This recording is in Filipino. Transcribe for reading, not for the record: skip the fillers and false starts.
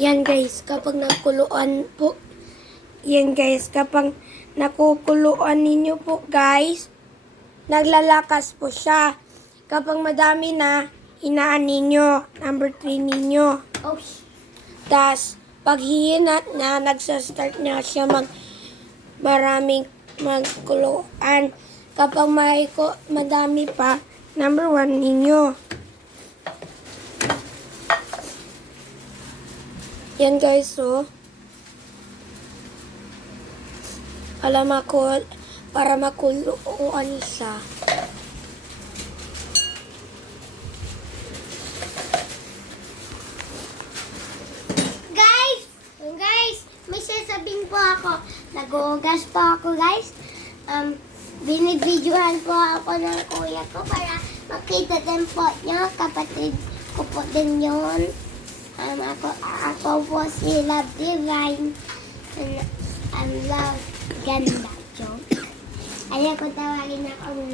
Yan guys, kapag nakuluan po, yan guys, kapag nakukuluan ninyo po guys, naglalakas po siya. Kapag madami na, hinaan ninyo. Number 3 ninyo. Oops. Tas, pag hinat na, nagsastart na siya maraming magkuluan. Kapag madami pa, number 1 ninyo. Yan guys, so. Para makuluan siya. Guys, may sasabihin po ako. Nag-uugas po ako, guys. Binibidyohan po ako ng kuya ko para makita din po niyo. Kapatid ko po din yun. Ako po si Love Divine. Love Ganda. Joke. Ayaw ko tawagin akong